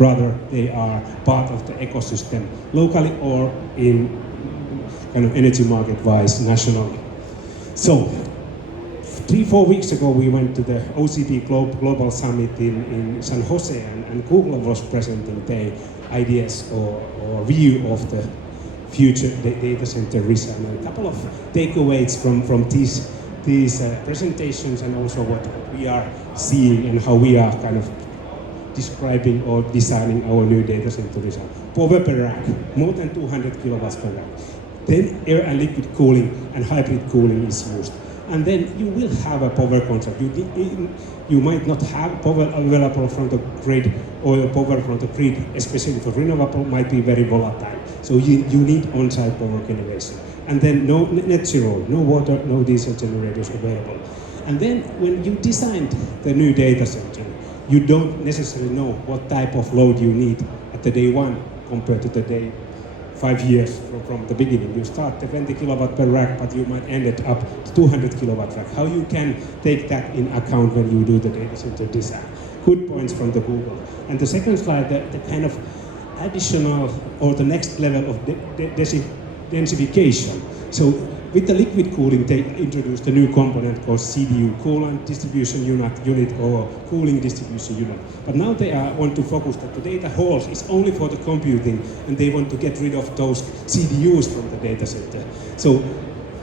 rather they are part of the ecosystem locally or in kind of energy market-wise nationally. So 3-4 weeks ago we went to the OECD Global Summit in San Jose, and Google was presenting their ideas or view of the future data center design. And a couple of takeaways from these presentations, and also what we are seeing and how we are kind of describing or designing our new data center design. Power per rack, more than 200 kilowatts per rack. Then air and liquid cooling and hybrid cooling is used. And then you will have a power contract. You might not have power available from the grid, or power from the grid, especially for renewable, might be very volatile. So you need on-site power generation. And then no net zero, no water, no diesel generators available. And then when you designed the new data center, you don't necessarily know what type of load you need at the day one compared to the day 5 years from the beginning. You start 20 kilowatt per rack, but you might end it up to 200 kilowatt rack. How you can take that in account when you do the data center design? Good points from the Google. And the second slide, the kind of additional or the next level of densification. So with the liquid cooling, they introduced a new component called CDU, coolant distribution unit or cooling distribution unit. But now they want to focus that the data halls is only for the computing, and they want to get rid of those CDUs from the data center. So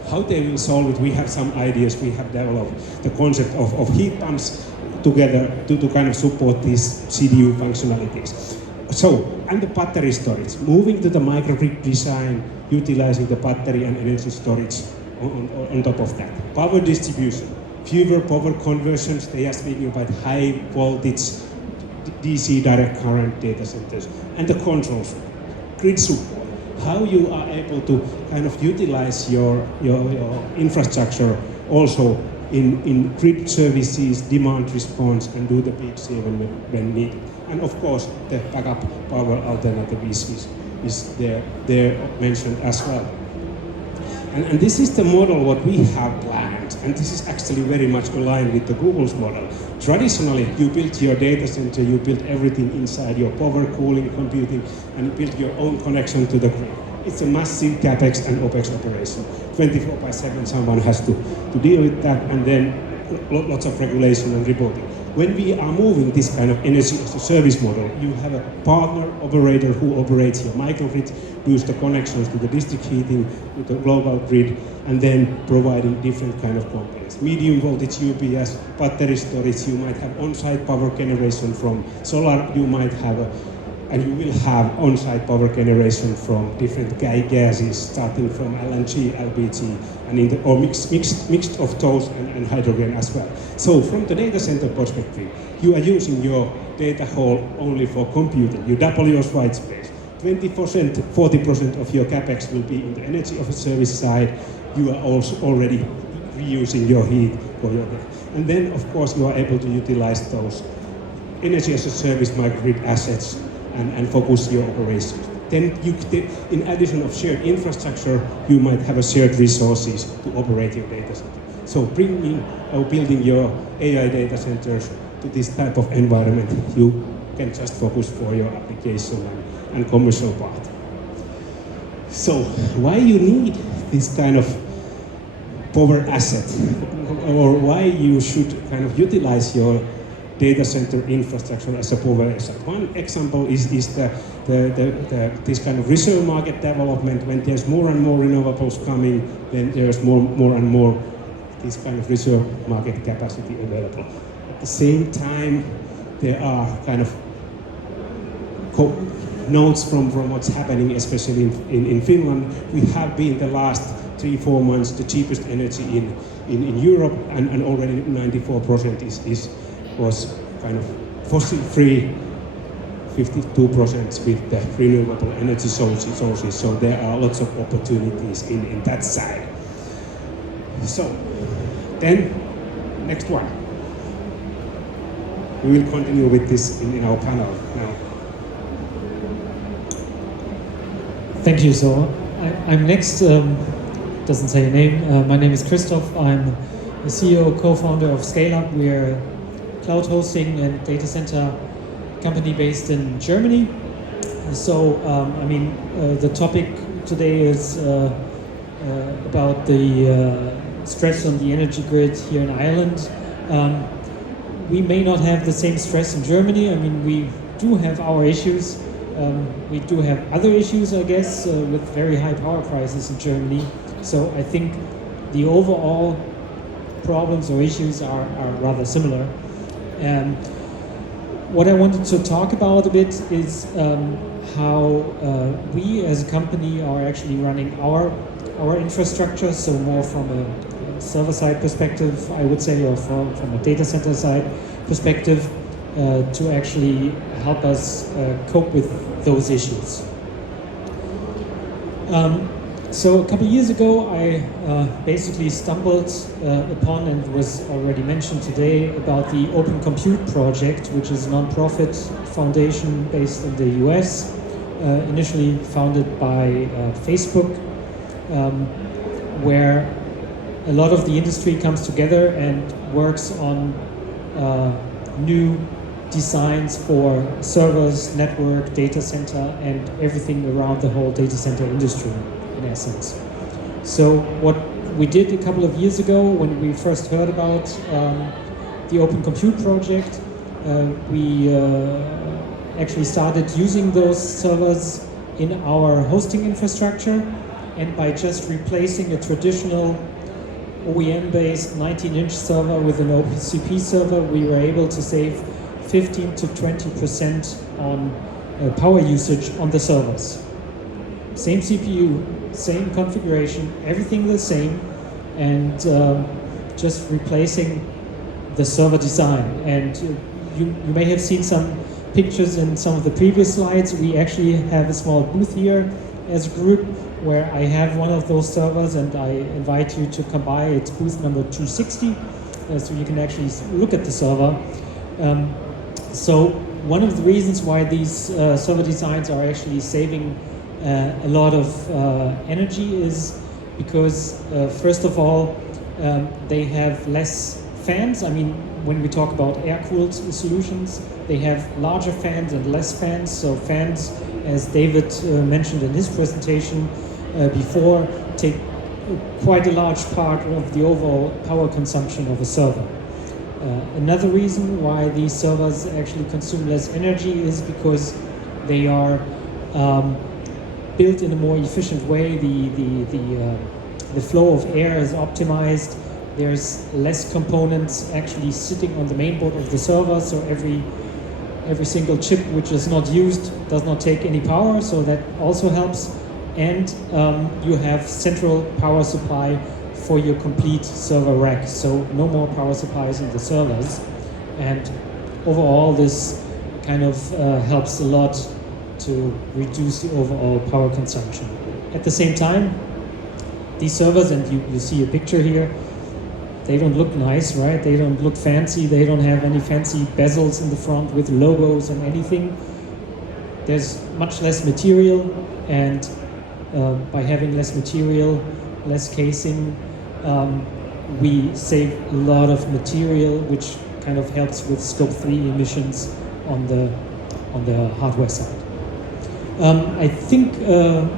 how they will solve it, we have some ideas. We have developed the concept of heat pumps together to kind of support these CDU functionalities. So, and the battery storage, moving to the microgrid design, utilizing the battery and energy storage on top of that. Power distribution, fewer power conversions. They are speaking about high voltage DC direct current data centers. And the controls, grid support, how you are able to kind of utilize your infrastructure also in grid services, demand response, and do the peak saving when needed. And of course, the backup power alternative is there mentioned as well. And this is the model what we have planned, and this is actually very much aligned with the Google's model. Traditionally, you built your data center, you built everything inside your power, cooling, computing, and you built your own connection to the grid. It's a massive CapEx and OpEx operation. 24/7, someone has to deal with that, and then lots of regulation and reporting. When we are moving this kind of energy as a service model, you have a partner operator who operates your microgrid, does the connections to the district heating, to the global grid, and then providing different kind of components. Medium voltage UPS, battery storage, you might have on-site power generation from solar, you might have and you will have on-site power generation from different gases, starting from LNG, LPG, and or mixed of those and hydrogen as well. So from the data center perspective, you are using your data hall only for computing. You double your white space. 20%, 40% of your capex will be in the energy of a service side. You are also already reusing your heat for your, and then of course you are able to utilize those energy as a service microgrid assets and focus your operations. Then in addition of shared infrastructure, you might have a shared resources to operate your data center. So bringing or building your AI data centers to this type of environment, you can just focus for your application and commercial part. So why you need this kind of power asset, or why you should kind of utilize your data center infrastructure as a power asset? One example is this kind of reserve market development. When there's more and more renewables coming, then there's more and more this kind of reserve market capacity available. At the same time, there are kind of notes from what's happening, especially in Finland. We have been the last 3-4 months the cheapest energy in Europe, and already 94% was kind of fossil-free, 52% with the renewable energy sources. So there are lots of opportunities in that side. So then, next one. We will continue with this in our panel now. Thank you. So I'm next. Doesn't say a name. My name is Christoph. I'm the CEO, co-founder of ScaleUp. We are cloud hosting and data center company based in Germany. So, the topic today is about the stress on the energy grid here in Ireland. We may not have the same stress in Germany. I mean, we do have our issues. We do have other issues, I guess, with very high power prices in Germany. So I think the overall problems or issues are rather similar. What I wanted to talk about a bit is how we as a company are actually running our infrastructure, so more from a server-side perspective, I would say, or from a data center side perspective, to actually help us cope with those issues. So a couple of years ago, I basically stumbled upon, and was already mentioned today, about the Open Compute project, which is a non-profit foundation based in the US, initially founded by Facebook, where a lot of the industry comes together and works on new designs for servers, network, data center, and everything around the whole data center industry, in essence. So what we did a couple of years ago, when we first heard about the Open Compute project, we actually started using those servers in our hosting infrastructure, and by just replacing a traditional OEM-based 19-inch server with an OCP server, we were able to save 15 to 20% on power usage on the servers. Same CPU, same configuration, everything the same, and just replacing the server design. And you may have seen some pictures in some of the previous slides. We actually have a small booth here as a group where I have one of those servers, and I invite you to come by. It's booth number 260, so you can actually look at the server. So one of the reasons why these server designs are actually saving a lot of energy is because, first of all, they have less fans. I mean, when we talk about air-cooled solutions, they have larger fans and less fans. So fans, as David mentioned in his presentation before, take quite a large part of the overall power consumption of a server. Another reason why these servers actually consume less energy is because they are built in a more efficient way. The flow of air is optimized. There's less components actually sitting on the main board of the server, so every single chip which is not used does not take any power, so that also helps. And you have central power supply for your complete server rack, so no more power supplies in the servers. And overall, this kind of helps a lot to reduce the overall power consumption. At the same time, these servers, and you see a picture here, they don't look nice, right? They don't look fancy. They don't have any fancy bezels in the front with logos and anything. There's much less material, and by having less material, less casing, we save a lot of material, which kind of helps with Scope 3 emissions on the hardware side. I think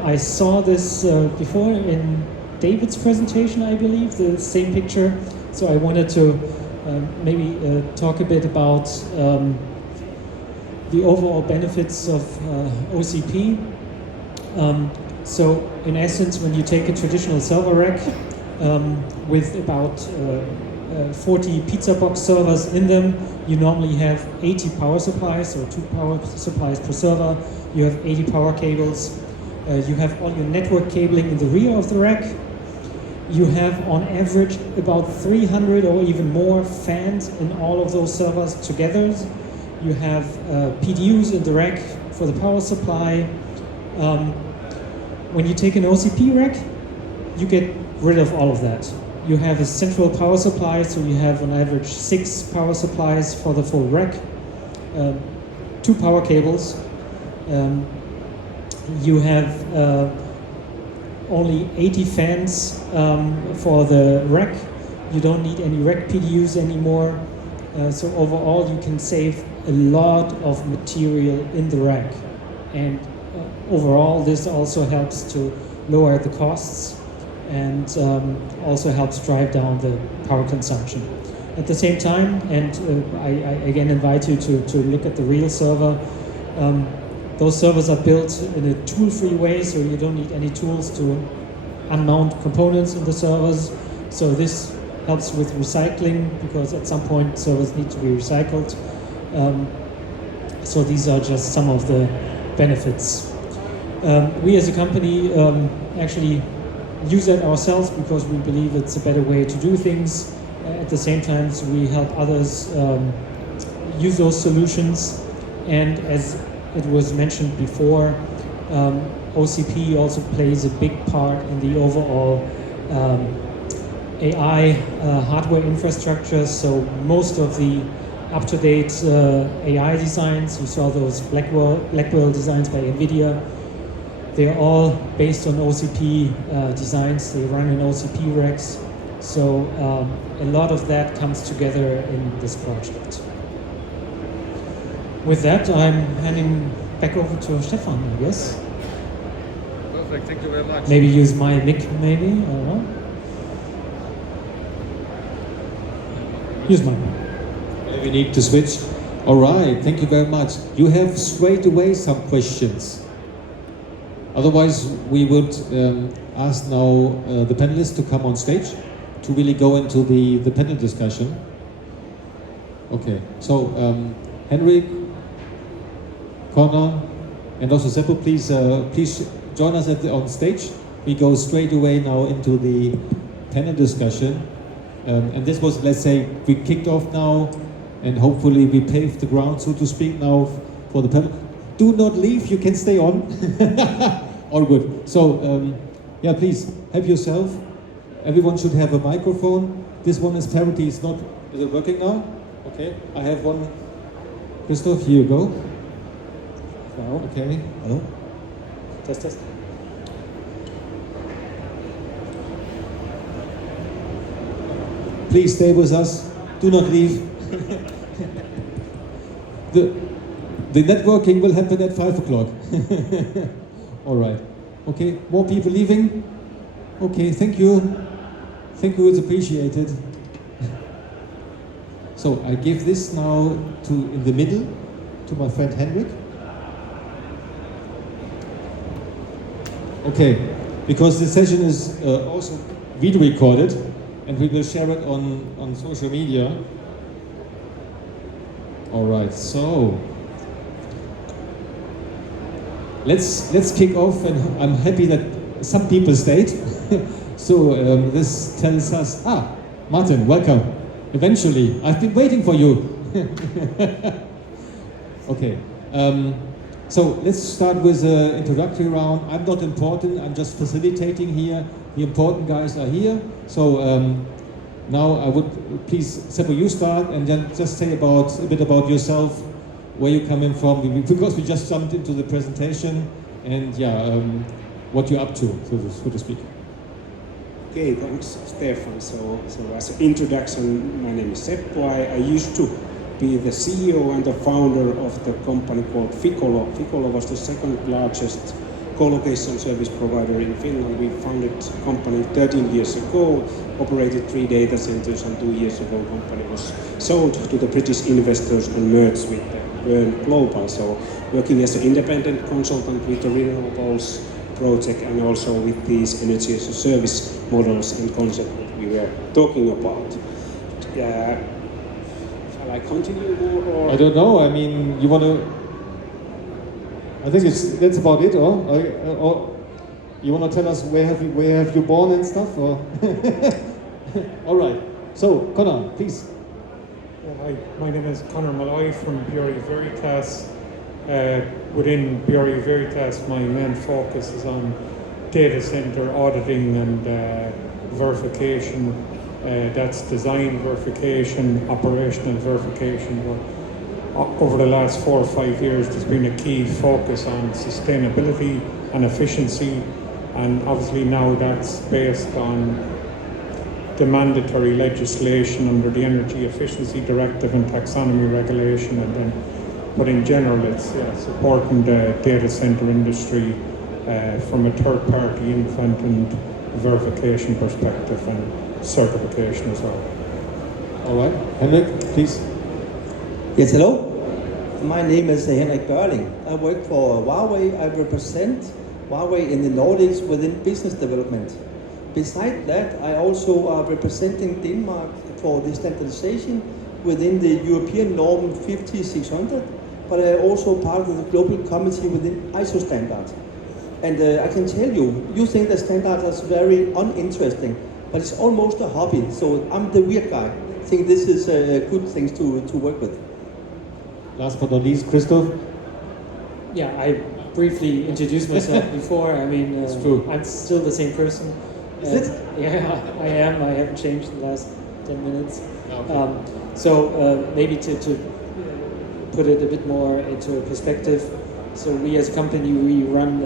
I saw this before in David's presentation, I believe, the same picture. So I wanted to maybe talk a bit about the overall benefits of OCP. So in essence, when you take a traditional server rack with about 40 pizza box servers in them, you normally have 80 power supplies, so 2 power supplies per server. You have 80 power cables. You have all your network cabling in the rear of the rack. You have on average about 300 or even more fans in all of those servers together. You have PDUs in the rack for the power supply. When you take an OCP rack, you get rid of all of that. You have a central power supply, so you have on average 6 power supplies for the full rack, 2 power cables. You have only 80 fans for the rack. You don't need any rack PDUs anymore. So overall, you can save a lot of material in the rack, and overall this also helps to lower the costs and also helps drive down the power consumption. At the same time, and I again invite you to look at the real server. Those servers are built in a tool-free way, so you don't need any tools to unmount components in the servers. So this helps with recycling, because at some point servers need to be recycled. So these are just some of the benefits. We as a company actually use that ourselves because we believe it's a better way to do things. At the same time, we help others use those solutions. And as it was mentioned before, OCP also plays a big part in the overall AI hardware infrastructure. So most of the up-to-date AI designs, you saw those Blackwell designs by NVIDIA, they're all based on OCP designs. They run in OCP racks. So a lot of that comes together in this project. With that, I'm handing back over to Stefan, I guess. Perfect, thank you very much. Maybe use my mic, maybe, I don't know. Use my mic. We need to switch. All right, thank you very much. You have straight away some questions. Otherwise, we would ask now the panelists to come on stage to really go into the panel discussion. Okay, so Henrik, Connor, and also Seppo, please join us on stage. We go straight away now into the panel discussion. And this was, let's say, we kicked off now, and hopefully we paved the ground, so to speak, now for the panel. Do not leave, you can stay on. All good. So, yeah, please, help yourself. Everyone should have a microphone. This one is parity, it's not, is it working now? Okay, I have one. Christoph, here you go. Wow. Okay. Hello. Test. Please stay with us. Do not leave. The networking will happen at 5 o'clock. All right. Okay, more people leaving? Okay, thank you. Thank you, it's appreciated. So I give this now to, in the middle, to my friend Henrik. Okay, because this session is also video recorded, and we will share it on social media. All right, so let's kick off, and I'm happy that some people stayed. So this tells us, Martin, welcome. Eventually, I've been waiting for you. Okay, so let's start with an introductory round. I'm not important, I'm just facilitating here. The important guys are here. So now I would, please, Seppo, you start, and then just say a bit about yourself, where you're coming from, because we just jumped into the presentation, and yeah, what you're up to, so to speak. Okay, thanks, Stefan. So as an introduction, my name is Seppo. I used to be the CEO and the founder of the company called Ficolo. Ficolo was the second largest co-location service provider in Finland. We founded the company 13 years ago, operated 3 data centers, and 2 years ago the company was sold to the British investors and merged with Verne Global. So working as an independent consultant with the renewables project and also with these energy as a service models and concept that we were talking about. Shall I continue more, or? I don't know, I mean, you want to, I think that's about it, or you want to tell us where have you born and stuff, or? All right, so Connor, please. Hi, my name is Conor Malloy from Bury Veritas. Within Bury Veritas, my main focus is on data center auditing and verification. That's design verification, operational verification. But over the last 4 or 5 years, there's been a key focus on sustainability and efficiency, and obviously now that's based on the mandatory legislation under the Energy Efficiency Directive and Taxonomy Regulation, and then but in general it's supporting the data center industry from a third party independent verification perspective and certification as well. All right, Henrik, please. Yes, hello. My name is Henrik Børling. I work for Huawei. I represent Huawei in the Nordics within business development. Besides that, I also are representing Denmark for the standardization within the European norm 50600, but I am also part of the global committee within ISO standards. And I can tell you, you think the standard is very uninteresting, but it's almost a hobby. So I'm the weird guy. I think this is good things to work with. Last but not least, Christoph. Yeah, I briefly introduced myself before. I mean, It's true. I'm still the same person. Is it? Yeah, I am. I haven't changed in the last 10 minutes. Okay. Maybe to put it a bit more into perspective. So we as a company, we run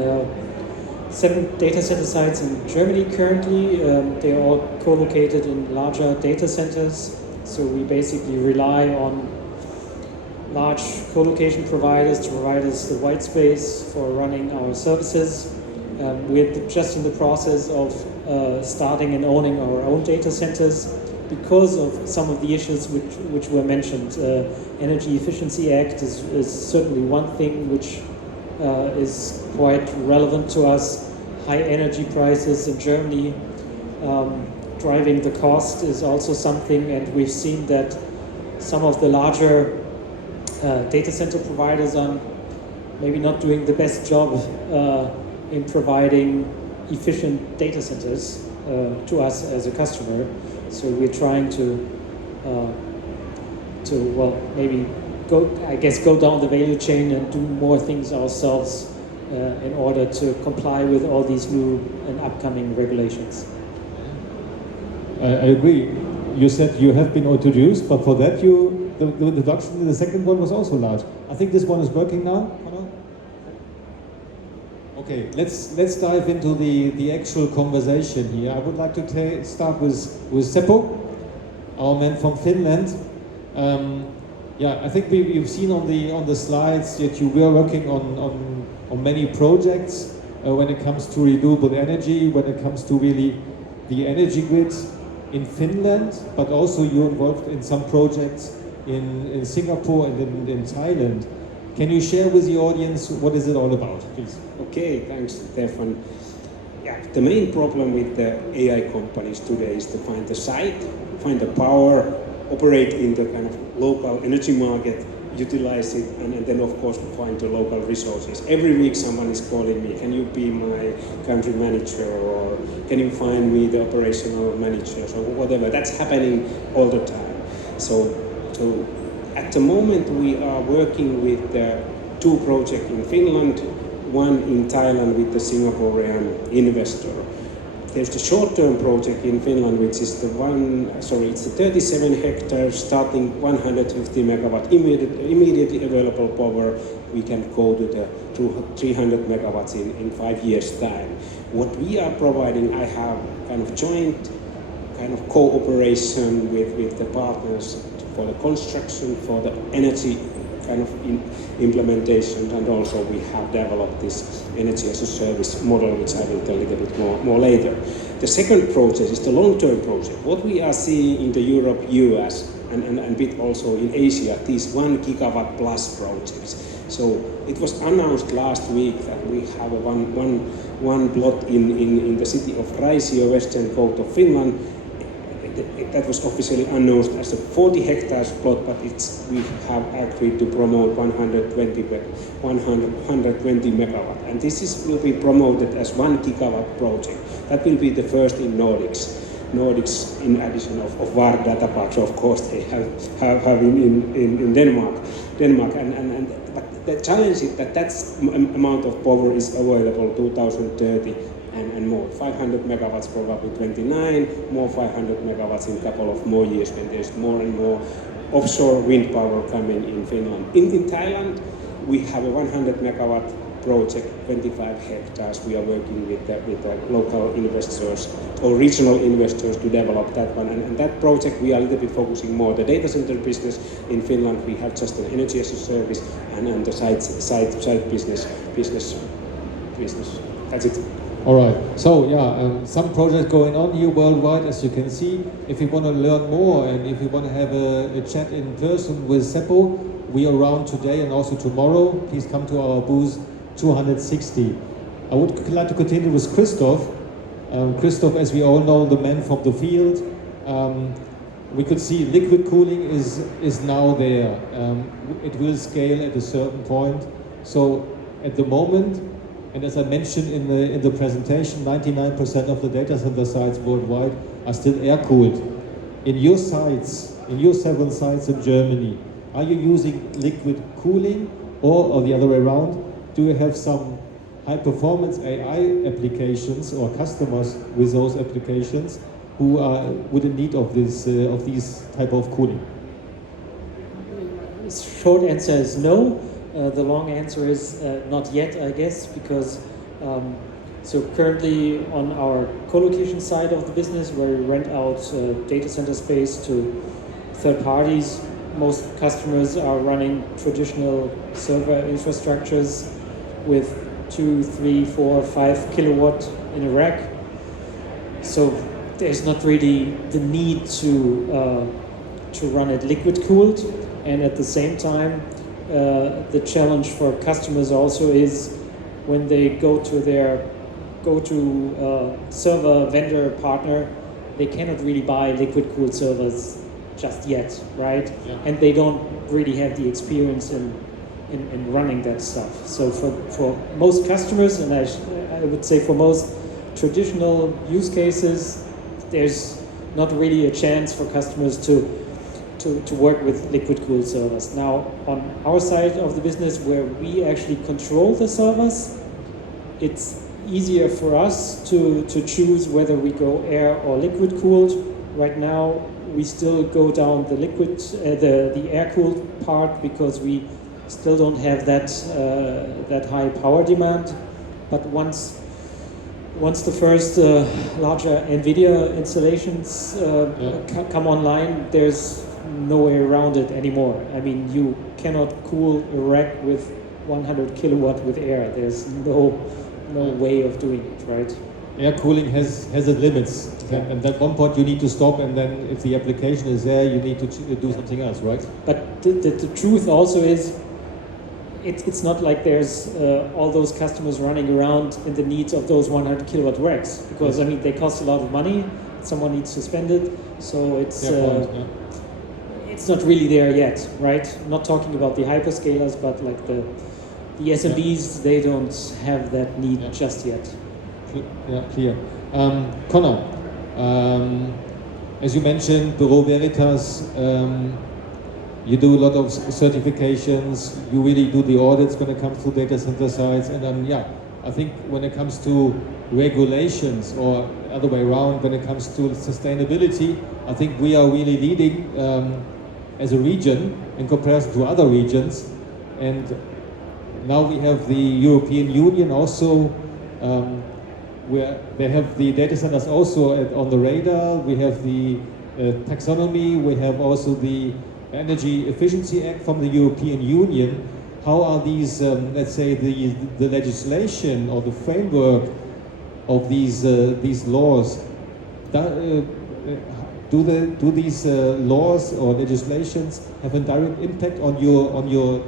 7 data center sites in Germany currently. They are all co-located in larger data centers. So we basically rely on large co-location providers to provide us the white space for running our services. We're just in the process of starting and owning our own data centers because of some of the issues which were mentioned. Energy Efficiency Act is certainly one thing which is quite relevant to us. High energy prices in Germany driving the cost is also something, and we've seen that some of the larger data center providers are maybe not doing the best job in providing efficient data centers to us as a customer. So we're trying to maybe go down the value chain and do more things ourselves in order to comply with all these new and upcoming regulations. I agree. You said you have been introduced, but for that the introduction in the second one was also large. I think this one is working now. Okay, let's dive into the actual conversation here. I would like to start with Seppo, our man from Finland. I think we've seen on the slides that you were working on many projects when it comes to renewable energy, when it comes to really the energy grid in Finland, but also you're involved in some projects in Singapore and in Thailand. Can you share with the audience what is it all about, please? Okay, thanks, Stefan. Yeah, the main problem with the AI companies today is to find the site, find the power, operate in the kind of local energy market, utilize it, and then of course find the local resources. Every week someone is calling me, can you be my country manager, or can you find me the operational managers, or whatever. That's happening all the time. So at the moment we are working with 2 projects in Finland, one in Thailand with the Singaporean investor. There's the short-term project in Finland, which is it's the 37 hectares, starting 150 megawatt immediately available power. We can go to the 300 megawatts in 5 years' time. What we are providing, I have kind of joint kind of cooperation with the partners for the construction, for the energy kind of implementation, and also we have developed this energy as a service model, which I will tell a little bit more later. The second project is the long-term project. What we are seeing in the Europe, US, and a bit also in Asia, these 1 gigawatt plus projects. So it was announced last week that we have one plot in the city of Raisio, western coast of Finland. That was officially announced as a 40 hectares plot, but we have agreed to promote 120 megawatt. And this will be promoted as 1 gigawatt project. That will be the first in Nordics. Nordics, in addition of VAR data parks, of course, they have in Denmark. But the challenge is that amount of power is available 2030. And more, 500 megawatts probably 29, more 500 megawatts in a couple of more years when there's more and more offshore wind power coming in Finland. In Thailand, we have a 100 megawatt project, 25 hectares. We are working with the local investors or regional investors to develop that one. And that project we are a little bit focusing more the data center business. In Finland we have just an energy as a service and the site business. That's it. All right. So some projects going on here worldwide, as you can see. If you want to learn more and if you want to have a chat in person with Seppo, we are around today and also tomorrow. Please come to our booth 260. I would like to continue with Christoph. Christoph, as we all know, the man from the field. We could see liquid cooling is now there. It will scale at a certain point. So at the moment, and as I mentioned in the presentation, 99% of the data center sites worldwide are still air-cooled. In your sites, in your 7 sites in Germany, are you using liquid cooling or the other way around? Do you have some high-performance AI applications or customers with those applications who are with in need of these type of cooling? Short answer is no. The long answer is not yet, I guess, because so currently on our co-location side of the business, where we rent out data center space to third parties, most customers are running traditional server infrastructures with 2, 3, 4, 5 kilowatt in a rack. So there's not really the need to run it liquid cooled, and at the same time, the challenge for customers also is when they go to their server vendor partner, they cannot really buy liquid cooled servers just yet, right? Yeah. And they don't really have the experience in running that stuff. So for most customers, and I would say for most traditional use cases, there's not really a chance for customers to work with liquid cooled servers. Now, on our side of the business, where we actually control the servers, it's easier for us to choose whether we go air or liquid cooled. Right now, we still go down the liquid, the air cooled part, because we still don't have that high power demand. But once the first larger NVIDIA installations come online, there's no way around it anymore. I mean, you cannot cool a rack with 100 kilowatt with air. There's no way of doing it, right? Air cooling has its limits, and at one point you need to stop, and then if the application is there, you need to do something else, right? But the truth also is, it's not like there's all those customers running around in the needs of those 100 kilowatt racks, because I mean they cost a lot of money. Someone needs to spend it, so it's not really there yet, right? Not talking about the hyperscalers, but like the SMBs, they don't have that need just yet. Yeah, clear. Connor, as you mentioned, Bureau Veritas, you do a lot of certifications, you really do the audits when it comes to data center sites, and I think when it comes to regulations or other way around, when it comes to sustainability, I think we are really leading as a region in comparison to other regions. And now we have the European Union also, where they have the data centers also on the radar. We have the taxonomy, we have also the Energy Efficiency Act from the European Union. How are these, let's say, the legislation or the framework of these laws? Do these laws or legislations have a direct impact on your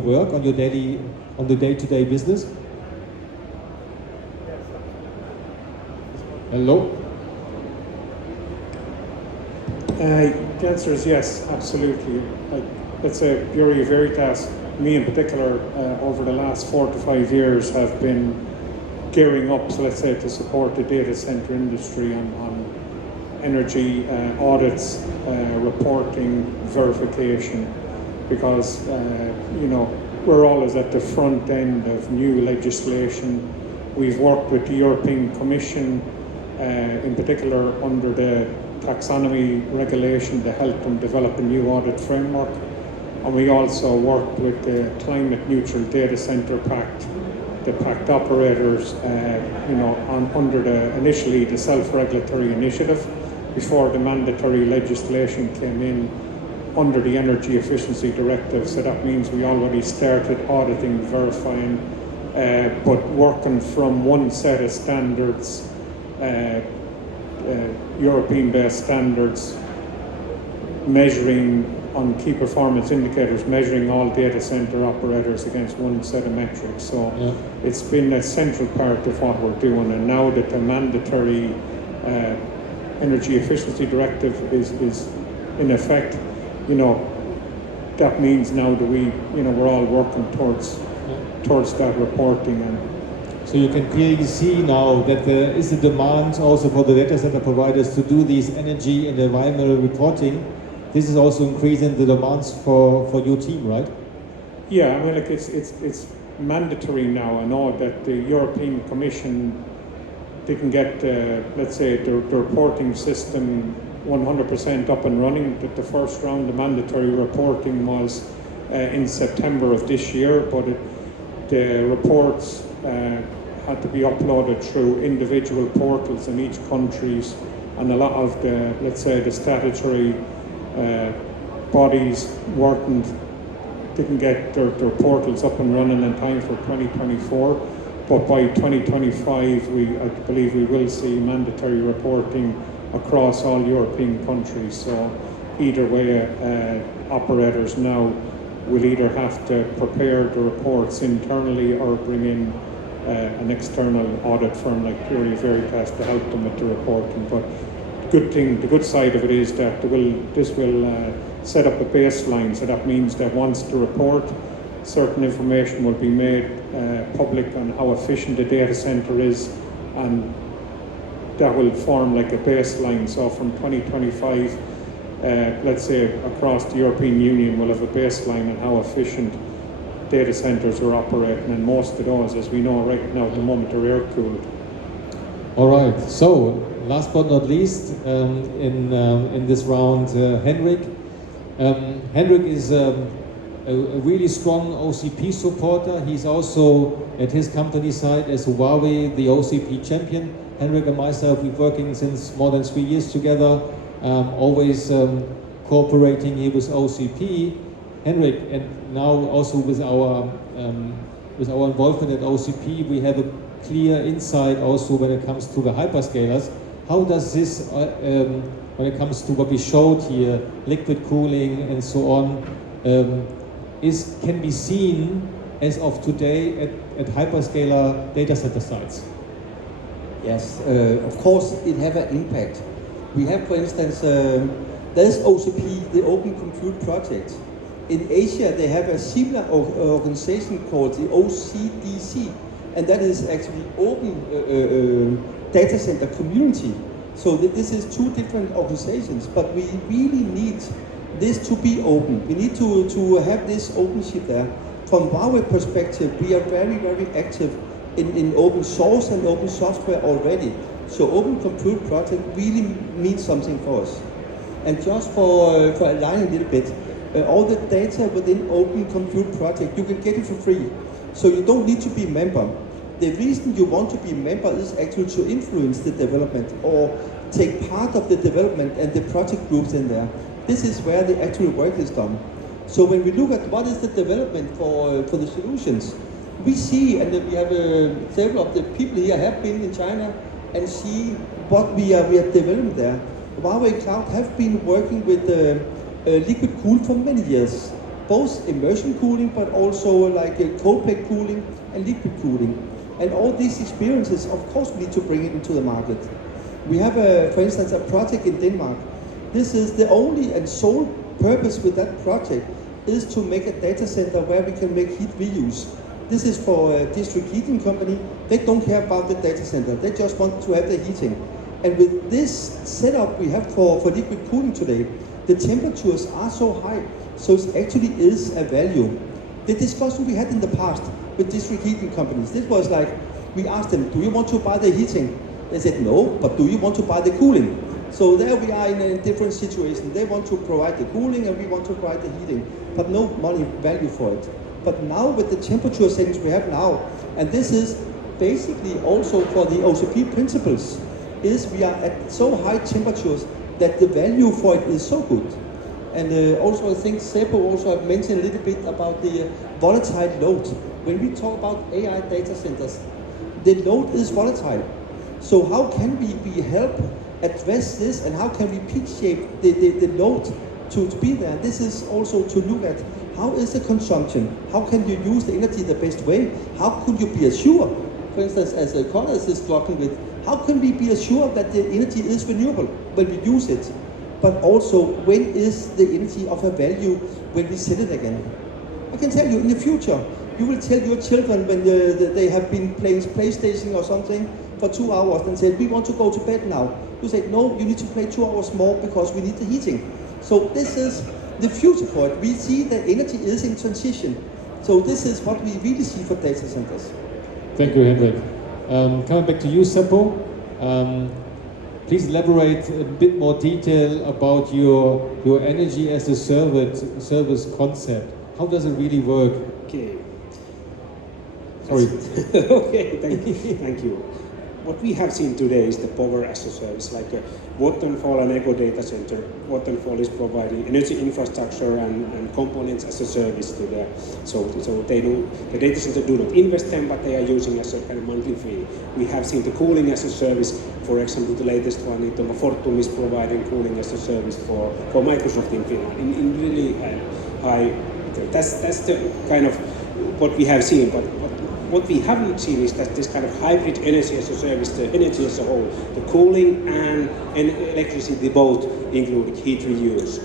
work, on the day-to-day business? Hello? The answer is yes, absolutely. Let's say Bureau Veritas, me in particular, over the last 4 to 5 years have been gearing up, so let's say, to support the data center industry on energy audits, reporting, verification, because we're always at the front end of new legislation. We've worked with the European Commission, in particular under the taxonomy regulation, to help them develop a new audit framework. And we also worked with the Climate Neutral Data Center Pact the pact operators, under initially the self-regulatory initiative, before the mandatory legislation came in under the Energy Efficiency Directive. So that means we already started auditing, verifying, but working from one set of standards, European-based standards, measuring on key performance indicators, measuring all data center operators against one set of metrics. So it's been a central part of what we're doing. And now that the mandatory Energy Efficiency Directive is in effect, that means now that we're all working towards that reporting. And so you can clearly see now that there is a demand also for the data center providers to do these energy and environmental reporting. This is also increasing the demands for your team, right? Yeah, I mean, like it's mandatory now. I know that the European Commission didn't get, let's say, the reporting system 100% up and running. The first round of mandatory reporting was in September of this year, but the reports had to be uploaded through individual portals in each countries, and a lot of the, let's say, the statutory bodies didn't get their portals up and running in time for 2024, but by 2025 I believe we will see mandatory reporting across all European countries. So either way, operators now will either have to prepare the reports internally or bring in an external audit firm like Pure Veritas to help them with the reporting. But the good side of it is that this will set up a baseline. So that means that once the report, certain information will be made public on how efficient the data center is, and that will form like a baseline. So from 2025, let's say across the European Union, we'll have a baseline on how efficient data centers are operating, and most of those, as we know right now at the moment, are air-cooled. All right, so last but not least, in this round, Henrik. Henrik is a really strong OCP supporter. He's also at his company side as Huawei, the OCP champion. Henrik and myself, we're working since more than 3 years together, always cooperating here with OCP. Henrik, and now also with our involvement at OCP, we have a clear insight also when it comes to the hyperscalers. How does this, when it comes to what we showed here, liquid cooling and so on, can be seen as of today at hyperscaler data center sites? Yes, of course it have an impact. We have, for instance, there's OCP, the Open Compute Project. In Asia, they have a similar organization called the OCDC, and that is actually Open Data Center Community. So this is two different organizations, but we really need this to be open. We need to have this openship there. From our perspective, we are very, very active in open source and open software already. So Open Compute Project really means something for us. And just for aligning a little bit, all the data within Open Compute Project, you can get it for free. So you don't need to be a member. The reason you want to be a member is actually to influence the development or take part of the development and the project groups in there. This is where the actual work is done. So when we look at what is the development for the solutions, we see, and we have several of the people here have been in China and see what we are developing there. Huawei Cloud have been working with liquid cool for many years, both immersion cooling but also like cold plate cooling and liquid cooling. And all these experiences, of course, we need to bring it into the market. We have, for instance, a project in Denmark. This is the only and sole purpose with that project is to make a data center where we can make heat reuse. This is for a district heating company. They don't care about the data center. They just want to have the heating. And with this setup we have for liquid cooling today, the temperatures are so high, so it actually is a value. The discussion we had in the past with district heating companies, this was like, we asked them, do you want to buy the heating? They said no, but do you want to buy the cooling? So there we are in a different situation. They want to provide the cooling and we want to provide the heating, but no money value for it. But now with the temperature settings we have now, And this is basically also for the OCP principles, is we are at so high temperatures that the value for it is so good. And also I think Seppo also have mentioned a little bit about the volatile load. When we talk about AI data centers, the load is volatile. So how can we help address this, and how can we peak shape the load to be there? This is also to look at how is the consumption, how can you use the energy the best way, how could you be assured, for instance, as Connor is struggling with, how can we be assured that the energy is renewable when we use it? But also, when is the energy of a value when we sell it again? I can tell you, in the future, you will tell your children when they have been playing PlayStation or something for 2 hours and said, we want to go to bed now. You say, no, you need to play 2 hours more because we need the heating. So this is the future for it. We see that energy is in transition. So this is what we really see for data centers. Thank you, Hendrik. Coming back to you, Seppo. Please elaborate a bit more detail about your energy as a service concept. How does it really work? Okay. Sorry. Okay, thank you. What we have seen today is the power as a service, like Vattenfall and Eco Data Center. Vattenfall is providing energy infrastructure and components as a service to the, so they do, the data center do not invest them, but they are using as a kind of monthly fee. We have seen the cooling as a service. For example, the latest one, Fortum is providing cooling as a service for Microsoft in Finland in really high. That's the kind of what we have seen, but what we haven't seen is that this kind of hybrid energy as a service, the energy as a whole, the cooling and electricity both include heat reuse.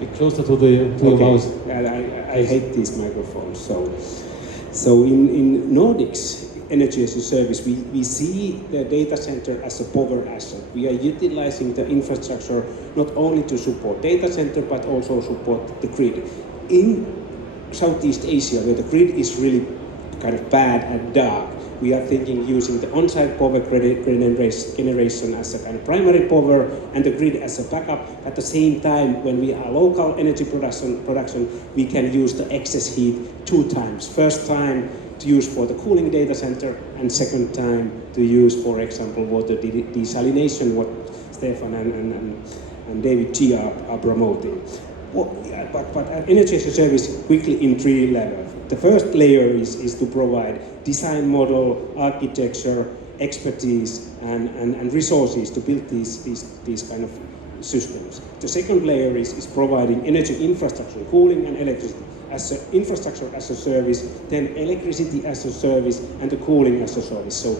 Be closer to your house. And I hate these microphones. So in Nordics, energy as a service, we see the data center as a power asset. We are utilizing the infrastructure not only to support data center, but also support the grid. In Southeast Asia, where the grid is really kind of bad and dark, we are thinking using the on-site power generation as a kind of primary power and the grid as a backup. At the same time, when we are local energy production, we can use the excess heat 2 times. First time to use for the cooling data center, and second time to use, for example, water desalination, what Stefan and David G are promoting. But energy as a service quickly in 3 levels. The first layer is to provide design model, architecture, expertise, and resources to build these kind of systems. The second layer is providing energy infrastructure, cooling and electricity as an infrastructure as a service, then electricity as a service, and the cooling as a service. So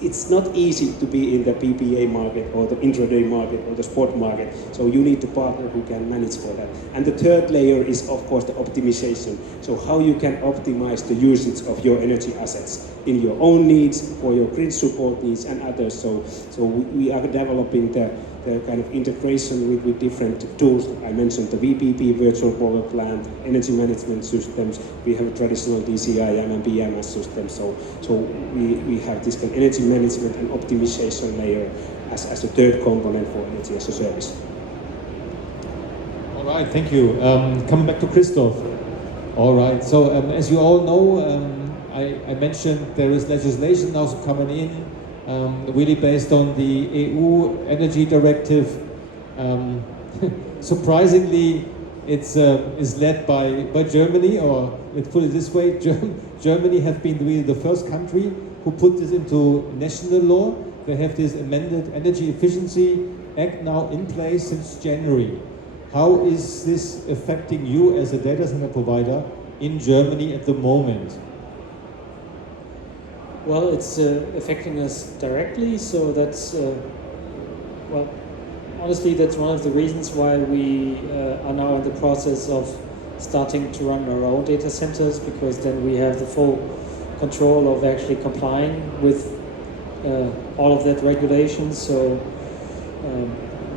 it's not easy to be in the PPA market or the intraday market or the spot market. So you need a partner who can manage for that. And the third layer is, of course, the optimization. So how you can optimize the usage of your energy assets in your own needs, for your grid support needs and others. So we are developing the kind of integration with different tools. I mentioned the VPP, virtual power plant, energy management systems. We have a traditional DCIM and BMS system. So we have this kind of energy management and optimization layer as a third component for energy as a service. All right, thank you. Coming back to Christoph. All right, so as you all know, I mentioned there is legislation now coming in, really based on the EU Energy Directive. Surprisingly, it's led by Germany, or let's put it this way, Germany have been really the first country who put this into national law. They have this amended Energy Efficiency Act now in place since January. How is this affecting you as a data center provider in Germany at the moment? Well, it's affecting us directly, so that's, well, honestly, that's one of the reasons why we are now in the process of starting to run our own data centers, because then we have the full control of actually complying with all of that regulation. So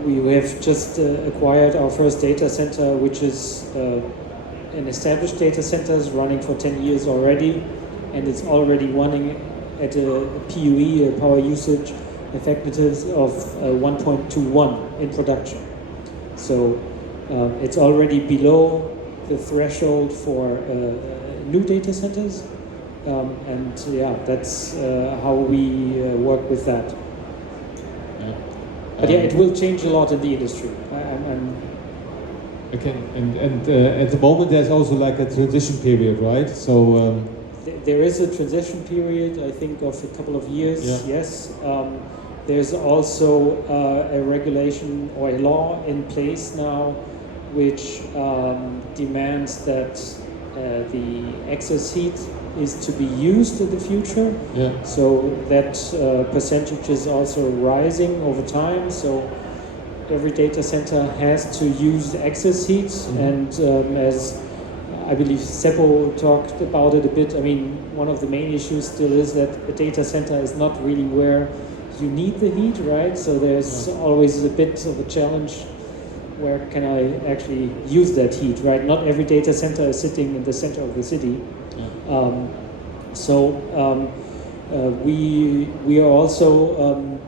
we have just acquired our first data center, which is an established data center, running for 10 years already, and it's already running at a PUE, a power usage effectiveness of 1.21 in production. So it's already below the threshold for new data centers. And yeah, that's how we work with that. Yeah. But yeah, it will change a lot in the industry. Okay, and at the moment there's also like a transition period, right? So there is a transition period, I think, of a couple of years. Yeah. Yes. There's also a regulation or a law in place now, which demands that the excess heat is to be used in the future. yeah, So that percentage is also rising over time. So every data center has to use the excess heat, and as I believe Seppo talked about it a bit, I mean, one of the main issues still is that a data center is not really where you need the heat, right? So there's always a bit of a challenge. Where can I actually use that heat, right? Not every data center is sitting in the center of the city. We are also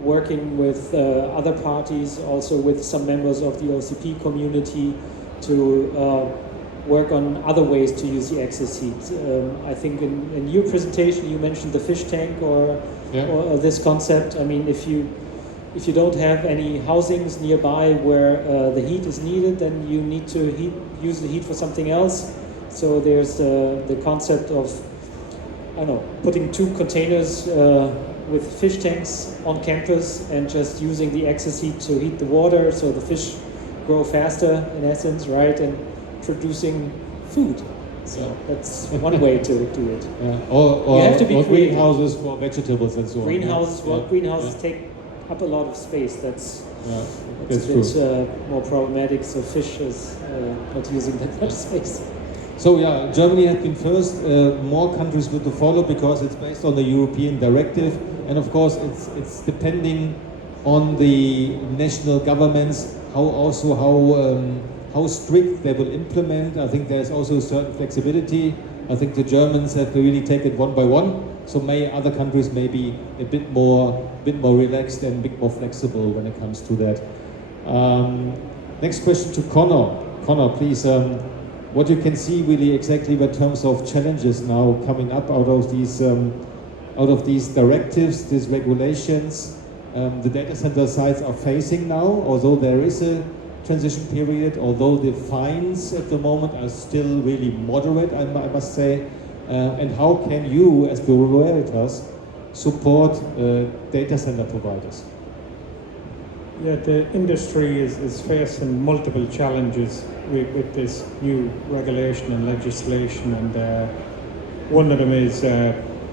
working with other parties, also with some members of the OCP community, to work on other ways to use the excess heat. I think in your presentation you mentioned the fish tank or this concept. I mean, if you don't have any housings nearby where the heat is needed, then you need to use the heat for something else. So there's the concept of, I don't know, putting 2 containers with fish tanks on campus and just using the excess heat to heat the water so the fish grow faster, in essence, right? And producing food. So that's one way to do it. or You have to be creative. greenhouses for vegetables and so on. Greenhouses take up a lot of space. That's true. a bit more problematic. So fish is not using that much space. So yeah, Germany has been first. More countries will to follow because it's based on the European directive, and of course it's depending on the national governments how strict they will implement. I think there's also a certain flexibility. I think the Germans have to really take it one by one. So other countries may be a bit more relaxed and a bit more flexible when it comes to that. Next question to Connor. Connor, please. What you can see really exactly in terms of challenges now coming up out of these directives, these regulations, the data center sites are facing now, although there is a transition period, although the fines at the moment are still really moderate, I must say. And how can you, as Bureau Veritas, support data center providers? Yeah, the industry is facing multiple challenges with this new regulation and legislation, and one of them is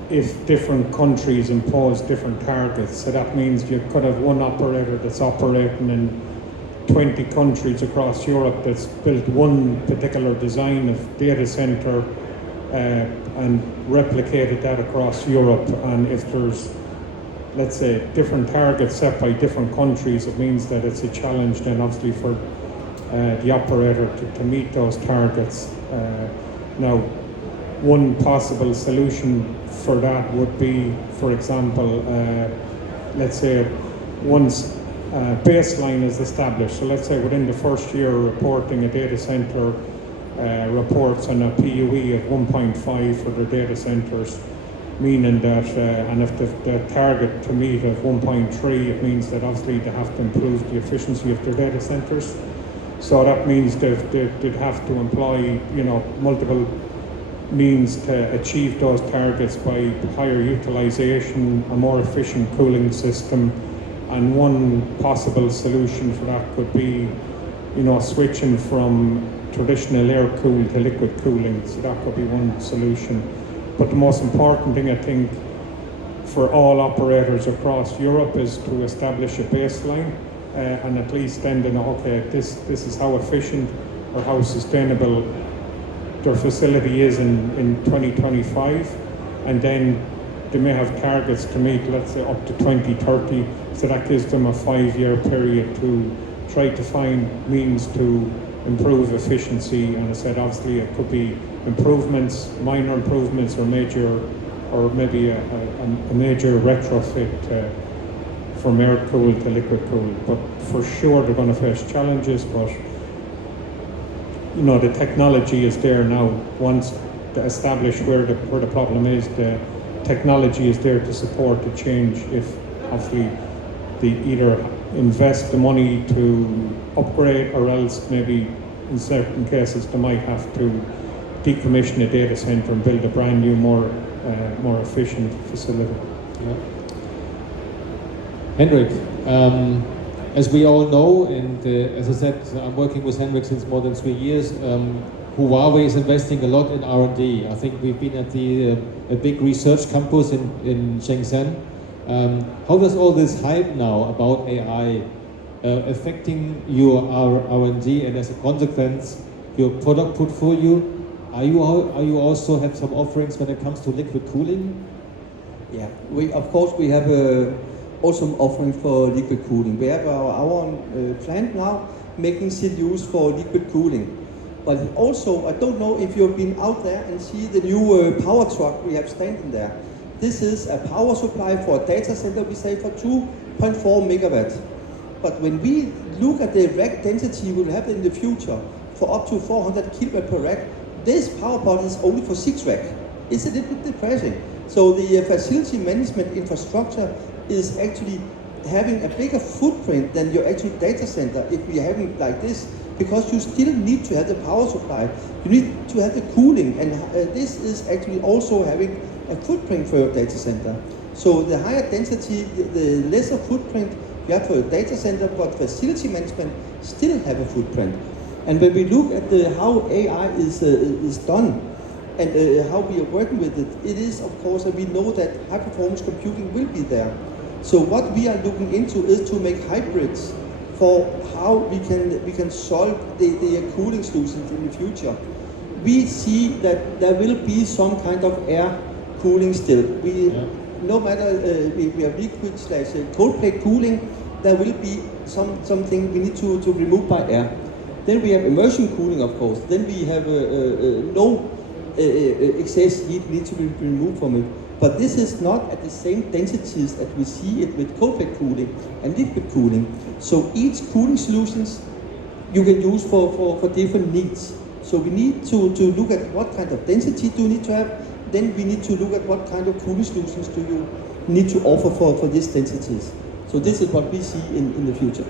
if different countries impose different targets. So that means you could have one operator that's operating in 20 countries across Europe that's built one particular design of data center and replicated that across Europe. And if there's, let's say, different targets set by different countries, it means that it's a challenge then obviously for the operator to meet those targets. Now, one possible solution for that would be, for example, let's say once baseline is established. So let's say within the first year reporting, a data center reports on a PUE of 1.5 for their data centers, meaning that, and if the target to meet of 1.3, it means that obviously they have to improve the efficiency of their data centers. So that means they'd have to employ, multiple means to achieve those targets by higher utilization, a more efficient cooling system, and one possible solution for that could be, switching from traditional air-cooled to liquid cooling. So that could be one solution. But the most important thing, I think, for all operators across Europe is to establish a baseline, and at least then they know, okay, this is how efficient or how sustainable their facility is in 2025, and then they may have targets to meet, let's say, up to 2030, so that gives them a 5-year period to try to find means to improve efficiency. And I said, obviously, it could be improvements, minor improvements, or maybe a major retrofit from air-cooled to liquid-cooled. But for sure, they're going to face challenges, but the technology is there now. Once establish where the problem is. The technology is there to support the change if hopefully they either invest the money to upgrade, or else maybe in certain cases they might have to decommission a data center and build a brand new, more efficient facility. Yeah. Henrik, as we all know, and as I said, I'm working with Henrik since more than 3 years. Huawei is investing a lot in R&D. I think we've been at a big research campus in Shenzhen. How does all this hype now about AI affecting your R&D, and as a consequence, your product portfolio? Are you also have some offerings when it comes to liquid cooling? Yeah, we have a awesome offering for liquid cooling. We have our own plant now making CDUs for liquid cooling. But also, I don't know if you've been out there and see the new power truck we have standing there. This is a power supply for a data center, we say for 2.4 megawatts. But when we look at the rack density we'll have in the future for up to 400 kilowatt per rack, this power pod is only for 6 rack. It's a little bit depressing. So the facility management infrastructure is actually having a bigger footprint than your actual data center if we are having like this, because you still need to have the power supply, you need to have the cooling, and this is actually also having a footprint for your data center. So the higher density, the lesser footprint you have for your data center, but facility management still have a footprint. And when we look at how AI is done and how we are working with it, it is of course, and we know that high performance computing will be there. So what we are looking into is to make hybrids for how we can solve the cooling solutions in the future. We see that there will be some kind of air cooling still. No matter we have liquid / cold plate cooling, there will be something we need to remove by air. Then we have immersion cooling, of course. Then we have no excess heat need to be removed from it. But this is not at the same densities that we see it with cold plate cooling and liquid cooling. So each cooling solutions you can use for different needs. So we need to look at what kind of density do you need to have. Then we need to look at what kind of cooling solutions do you need to offer for these densities. So this is what we see in the future.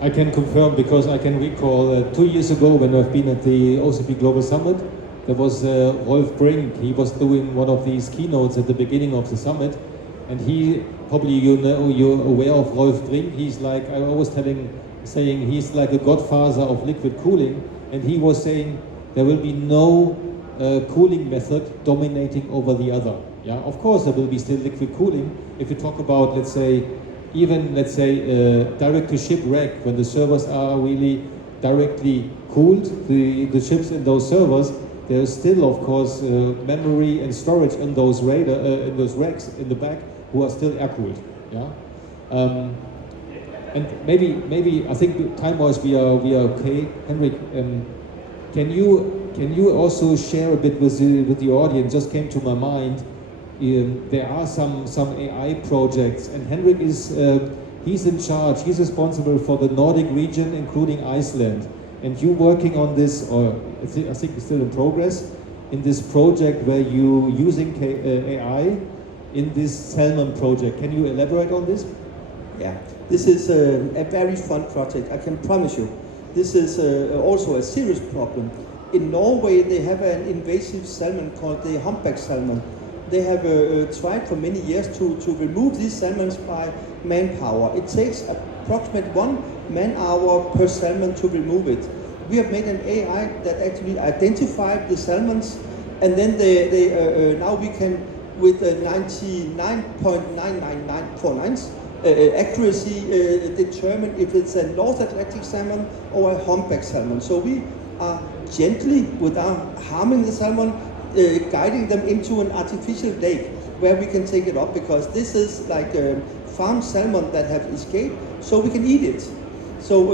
I can confirm, because I can recall 2 years ago when I've been at the OCP Global Summit, there was Rolf Brink. He was doing one of these keynotes at the beginning of the summit, and he, probably you're aware of Rolf Brink. He's like, I always saying he's like the godfather of liquid cooling, and he was saying there will be no cooling method dominating over the other. Yeah, of course there will be still liquid cooling. If you talk about, let's say, direct-to-chip rack, when the servers are really directly cooled, the chips in those servers, there's still, of course, memory and storage in those racks in the back who are still air-cooled. Yeah, and maybe I think time-wise we are okay. Henrik, can you also share a bit with the audience? Just came to my mind. There are some AI projects, and Henrik is he's in charge. He's responsible for the Nordic region, including Iceland. And you working on this, or I think it's still in progress, in this project where you using AI in this salmon project. Can you elaborate on this? Yeah, this is a very fun project. I can promise you. This is also a serious problem. In Norway, they have an invasive salmon called the humpback salmon. They have tried for many years to remove these salmons by manpower. It takes approximately 1 man-hour per salmon to remove it. We have made an AI that actually identified the salmons, and then now we can, with 99.99949 accuracy, determine if it's a North Atlantic salmon or a humpback salmon. So we are gently, without harming the salmon, guiding them into an artificial lake where we can take it up, because this is like farmed salmon that have escaped, so we can eat it. So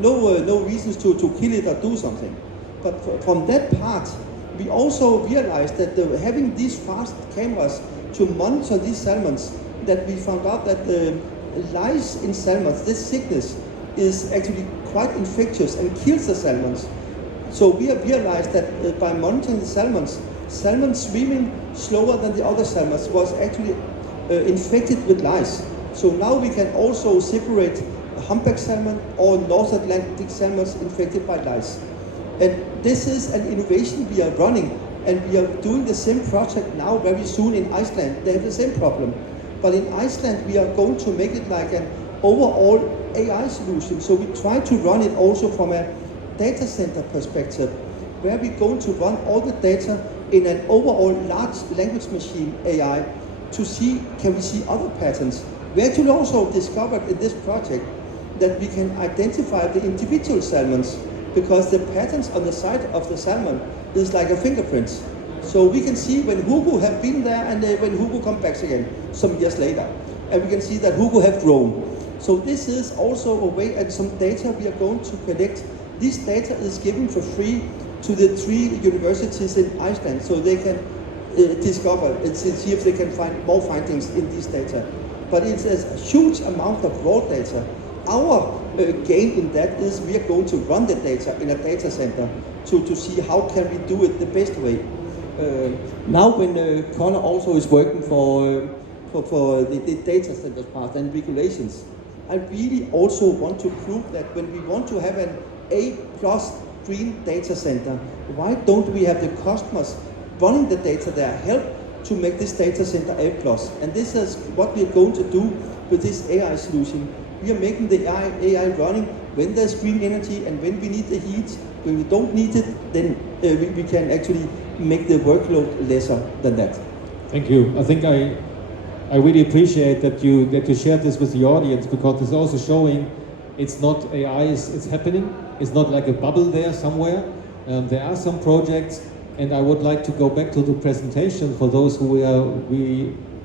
no reasons to kill it or do something. But from that part, we also realized that having these fast cameras to monitor these salmons, that we found out that the lice in salmons, this sickness, is actually quite infectious and kills the salmons. So we have realized that by monitoring the salmons, salmon swimming slower than the other salmons was actually infected with lice. So now we can also separate humpback salmon or North Atlantic salmons infected by lice. And this is an innovation we are running, and we are doing the same project now very soon in Iceland. They have the same problem. But in Iceland, we are going to make it like an overall AI solution. So we try to run it also from a data center perspective, where we're going to run all the data in an overall large language machine AI to see, can we see other patterns? We actually also discovered in this project that we can identify the individual salmons, because the patterns on the side of the salmon is like a fingerprint. So we can see when Hugo have been there and when Hugo comes back again some years later. And we can see that Hugo have grown. So this is also a way, and some data we are going to collect. This data is given for free to the 3 universities in Iceland, so they can discover and see if they can find more findings in this data. But it's a huge amount of raw data. Our gain in that is we are going to run the data in a data center to see how can we do it the best way. Now when Connor also is working for the data centers part and regulations, I really also want to prove that when we want to have an A+ green data center, why don't we have the customers running the data there help to make this data center A+? And this is what we are going to do with this AI solution. We are making the AI running when there's green energy and when we need the heat. When we don't need it, then we can actually make the workload lesser than that. Thank you. I think I really appreciate that you get to share this with the audience, because it's also showing it's not AI, it's happening. It's not like a bubble there somewhere. There are some projects, and I would like to go back to the presentation for those who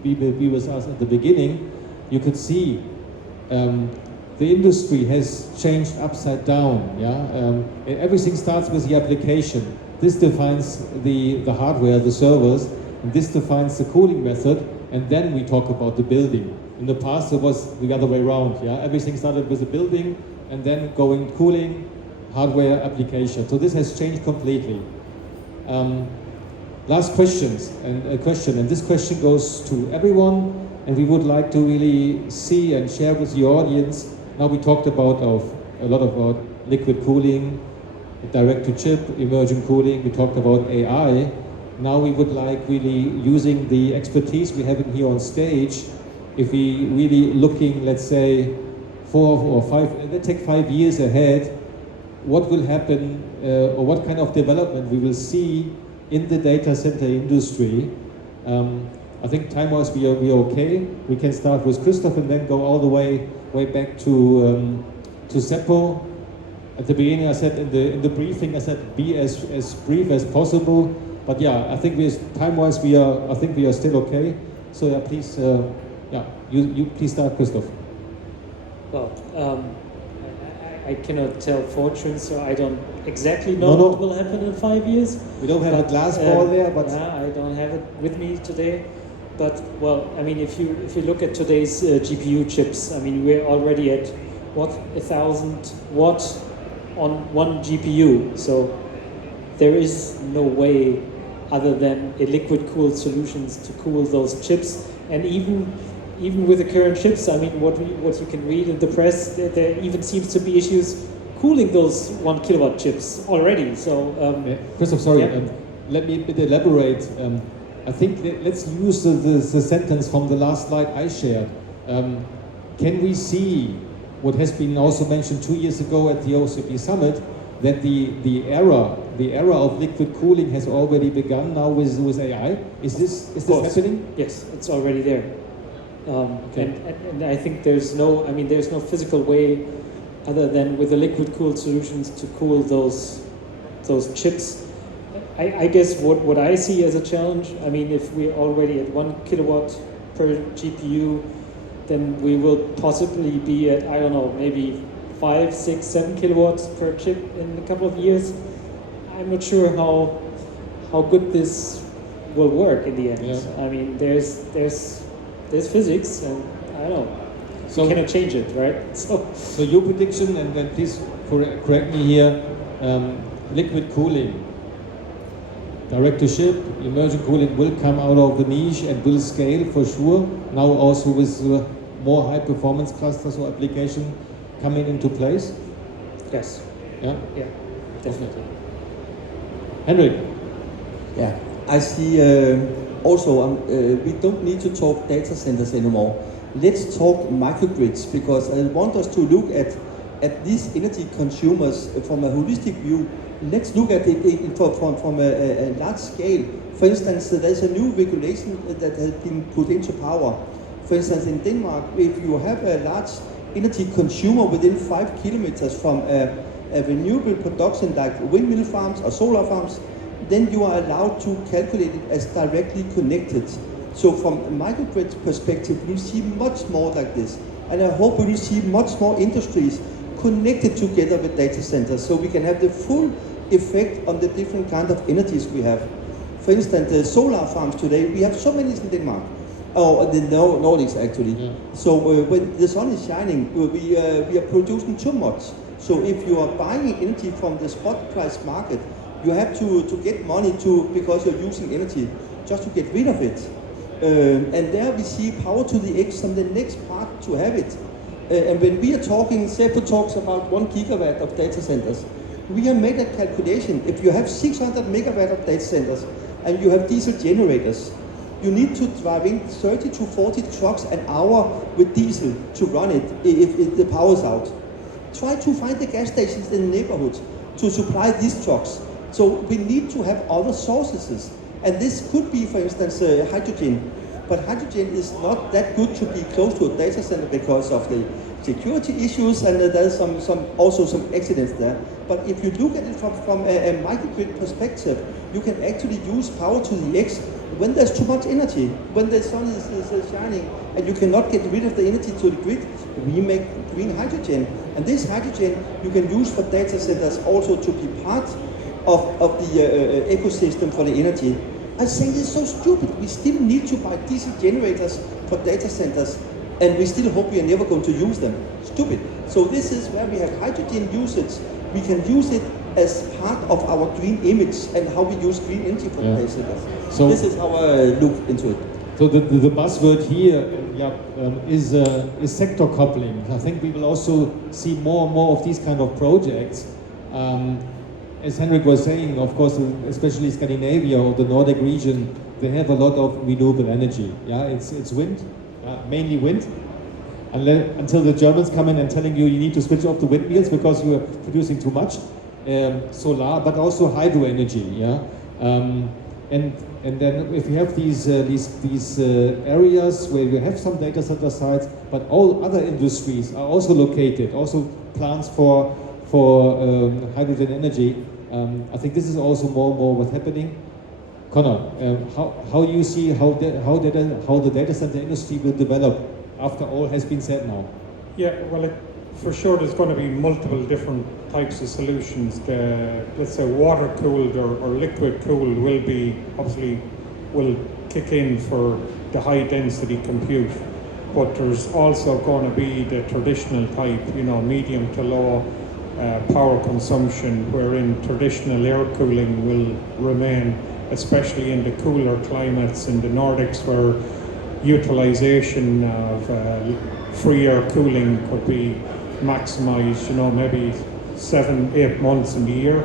be with us at the beginning. You could see the industry has changed upside down. Yeah, everything starts with the application. This defines the hardware, the servers, and this defines the cooling method, and then we talk about the building. In the past, it was the other way around. Yeah, everything started with the building, and then going cooling, hardware, application. So this has changed completely. Last questions and a question, and this question goes to everyone, and we would like to really see and share with the audience. Now we talked about a lot about liquid cooling, direct to chip, immersion cooling. We talked about AI. Now we would like really using the expertise we have in here on stage. If we really looking, let's say, 4 or 5, let's take 5 years ahead, what will happen or what kind of development we will see in the data center industry. I think time-wise we are okay. We can start with Christoph and then go all the way back to Seppo. At the beginning, I said in the briefing, I said be as brief as possible. But yeah, I think time-wise we are still okay. So yeah, please, you please start, Christoph. Well, I cannot tell fortunes, so I don't exactly know what will happen in 5 years. We don't have a glass ball there, but yeah, I don't have it with me today. But well, I mean, if you look at today's GPU chips, I mean, we're already at 1,000 watt on one GPU. So there is no way other than a liquid cooled solutions to cool those chips. And even with the current chips, I mean, what you can read in the press, there even seems to be issues cooling those 1 kilowatt chips already. So Christoph, sorry, let me elaborate. I think let's use the sentence from the last slide I shared. Can we see what has been also mentioned 2 years ago at the OCP summit, that the era of liquid cooling has already begun now with AI? Is this happening? Yes, it's already there. Okay. And I think there's no physical way other than with the liquid cooled solutions to cool those chips. I guess what I see as a challenge, I mean, if we're already at 1 kilowatt per GPU, then we will possibly be at, I don't know, maybe 5, 6, 7 kilowatts per chip in a couple of years. I'm not sure how good this will work in the end. Yeah. I mean, there's physics, and I don't know. So you cannot change it, right? So your prediction, and then please correct me here. Liquid cooling. direct-to-ship, immersion cooling will come out of the niche and will scale for sure. Now also with more high-performance clusters or application coming into place. Yes. Yeah, Yeah. Definitely. Henrik. Yeah, I see. Also, we don't need to talk data centers anymore. Let's talk microgrids, because I want us to look at these energy consumers from a holistic view. Let's look at it from a large scale. For instance, there's a new regulation that has been put into power. For instance, in Denmark, if you have a large energy consumer within 5 kilometers from a renewable production like windmill farms or solar farms, then you are allowed to calculate it as directly connected. So from a microgrid perspective, we'll see much more like this. And I hope we will see much more industries connected together with data centers, so we can have the full effect on the different kind of energies we have. For instance, the solar farms today, we have so many in Denmark, or the Nordics actually. Yeah. So when the sun is shining, we are producing too much. So if you are buying energy from the spot price market, you have to get money because you're using energy just to get rid of it. And there we see power to the X on the next part to have it. And when we are talking, Seppo talks about 1 gigawatt of data centers. We have made a calculation. If you have 600 megawatt of data centers and you have diesel generators, you need to drive in 30 to 40 trucks an hour with diesel to run it if the power is out. Try to find the gas stations in the neighborhood to supply these trucks. So we need to have other sources. And this could be, for instance, hydrogen. But hydrogen is not that good to be close to a data center because of the security issues, and there's also some accidents there. But if you look at it from a microgrid perspective, you can actually use power to the X when there's too much energy, when the sun is shining, and you cannot get rid of the energy to the grid. We make green hydrogen, and this hydrogen you can use for data centers also to be part of the ecosystem for the energy. I think it's so stupid. We still need to buy diesel generators for data centers, and we still hope we are never going to use them. Stupid. So this is where we have hydrogen usage. We can use it as part of our green image and how we use green energy for data centers. So this is how I look into it. So the buzzword here is sector coupling. I think we will also see more and more of these kind of projects. As Henrik was saying, of course, especially Scandinavia or the Nordic region, they have a lot of renewable energy. Yeah, it's wind, mainly wind. Until the Germans come in and telling you need to switch off the windmills because you are producing too much. Solar, but also hydro energy. Yeah, and then if you have these areas where you have some data center sites, but all other industries are also located, also plants for hydrogen energy. I think this is also more and more what's happening. Connor, how you see how the data center industry will develop after all has been said now? Yeah, well, for sure there's going to be multiple different types of solutions. Let's say water cooled or liquid cooled will kick in for the high density compute. But there's also going to be the traditional type, medium to low power consumption, wherein traditional air cooling will remain, especially in the cooler climates in the Nordics, where utilization of free air cooling could be maximized, maybe 7-8 months in the year.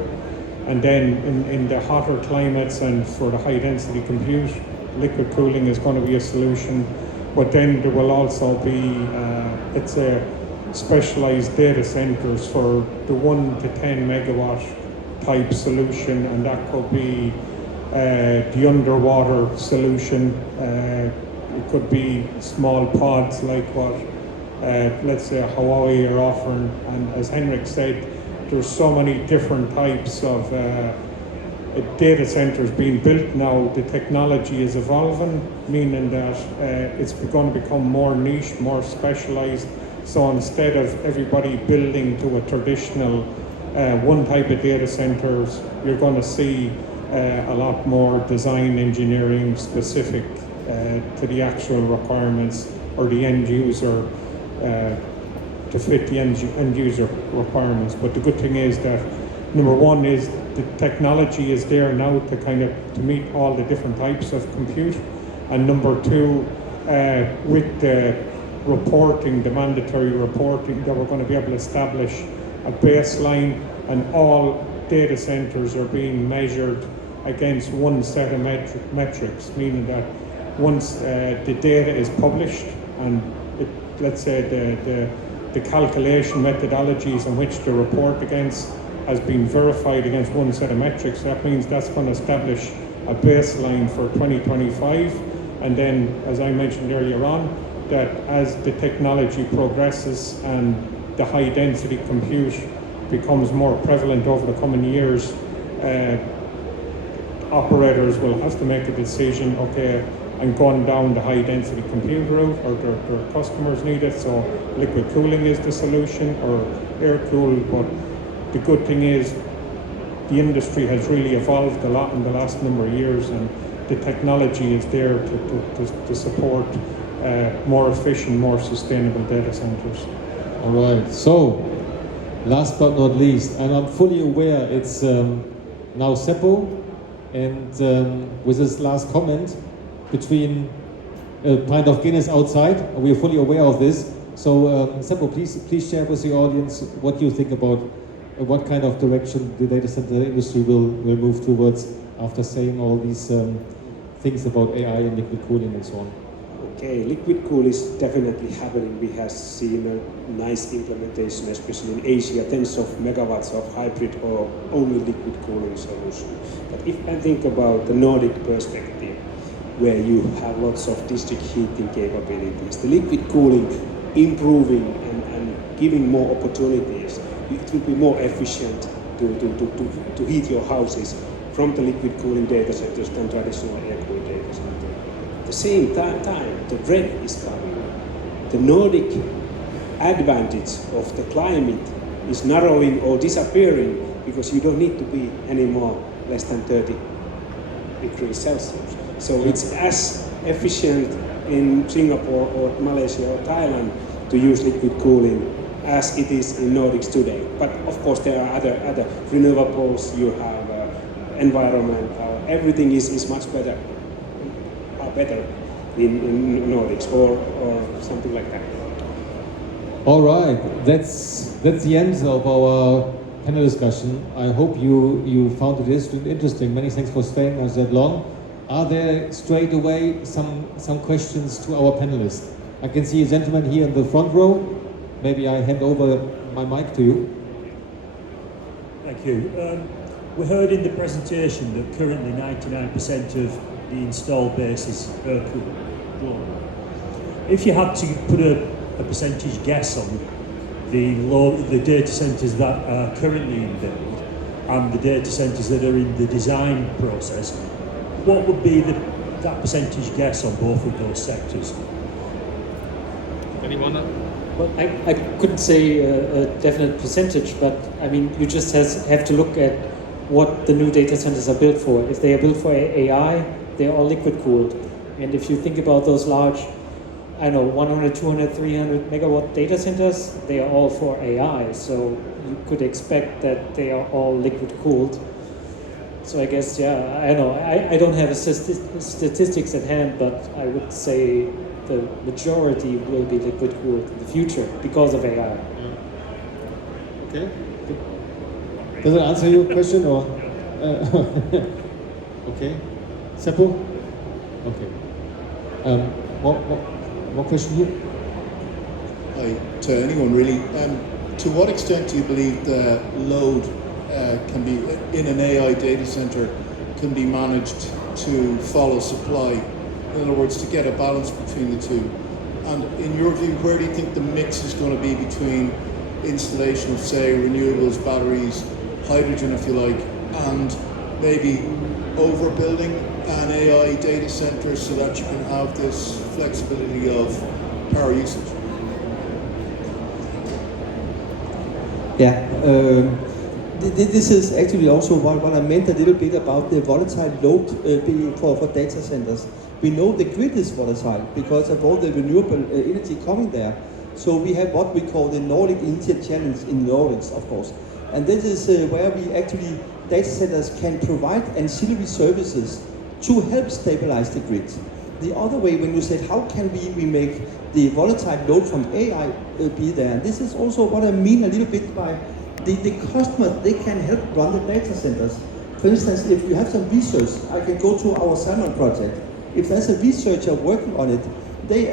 And then in the hotter climates and for the high density compute, liquid cooling is going to be a solution. But then there will also be, specialized data centers for the 1 to 10 megawatt type solution, and that could be the underwater solution. It could be small pods like what, let's say, Hawaii are offering. And as Henrik said, there's so many different types of data centers being built now. The technology is evolving, meaning that it's going to become more niche, more specialized. So instead of everybody building to a traditional one type of data centers, you're going to see a lot more design engineering specific to the actual requirements or the end user to fit the end user requirements. But the good thing is that number one is the technology is there now to meet all the different types of compute. And number two, with the reporting, the mandatory reporting, that we're going to be able to establish a baseline, and all data centres are being measured against one set of metrics, meaning that once the data is published and let's say the calculation methodologies on which to report against has been verified against one set of metrics, that means that's going to establish a baseline for 2025. And then, as I mentioned earlier on, that as the technology progresses and the high density compute becomes more prevalent over the coming years, operators will have to make a decision, okay, I'm going down the high density compute route, or their customers need it, so liquid cooling is the solution, or air cooled. But the good thing is the industry has really evolved a lot in the last number of years, and the technology is there to support more efficient, more sustainable data centers. All right, so last but not least, and I'm fully aware it's now Seppo, and with his last comment between a pint of Guinness outside, we are fully aware of this. So Seppo, please share with the audience what you think about what kind of direction the data center industry will move towards after saying all these things about AI and liquid cooling and so on. Okay, liquid cool is definitely happening. We have seen a nice implementation, especially in Asia, tens of megawatts of hybrid or only liquid cooling solution. But if I think about the Nordic perspective, where you have lots of district heating capabilities, the liquid cooling improving and giving more opportunities, it will be more efficient to heat your houses from the liquid cooling data centers than traditional air cooled data centers. At the same time, the trend is coming. The Nordic advantage of the climate is narrowing or disappearing, because you don't need to be anymore less than 30 degrees Celsius. So it's as efficient in Singapore or Malaysia or Thailand to use liquid cooling as it is in Nordics today. But of course there are other renewables, you have environmental, everything is much better in Nordics or something like that. All right, that's the end of our panel discussion. I hope you found it interesting. Many thanks for staying us that long. Are there straight away some questions to our panelists? I can see a gentleman here in the front row. Maybe I hand over my mic to you. Thank you. We heard in the presentation that currently 99% of the installed base is air-cooled. If you had to put a percentage guess on the data centres that are currently in build and the data centres that are in the design process, what would be that percentage guess on both of those sectors? Anyone? Well, I couldn't say a definite percentage, but I mean, you just have to look at what the new data centers are built for. If they are built for AI, they're all liquid cooled. And if you think about those large, 100, 200, 300 megawatt data centers, they are all for AI. So you could expect that they are all liquid cooled. So I guess, I don't have statistics at hand, but I would say the majority will be liquid cooled in the future because of AI. Okay. Does it answer your question or? Okay. Seppo? Okay. What question here? Hi, to anyone really. To what extent do you believe the load can be in an AI data center can be managed to follow supply? In other words, to get a balance between the two. And in your view, where do you think the mix is going to be between installation of, say, renewables, batteries, hydrogen, if you like, and maybe overbuilding an AI data center so that you can have this flexibility of power usage? Yeah, this is actually also what I meant a little bit about the volatile load for data centers. We know the grid is volatile because of all the renewable energy coming there. So we have what we call the Nordic Energy Challenge in Nordics, of course. And this is where we actually data centers can provide ancillary services to help stabilize the grid. The other way, when you said how can we make the volatile load from AI be there, and this is also what I mean a little bit by the customers, they can help run the data centers. For instance, if you have some research, I can go to our Salmon project. If there's a researcher working on it, they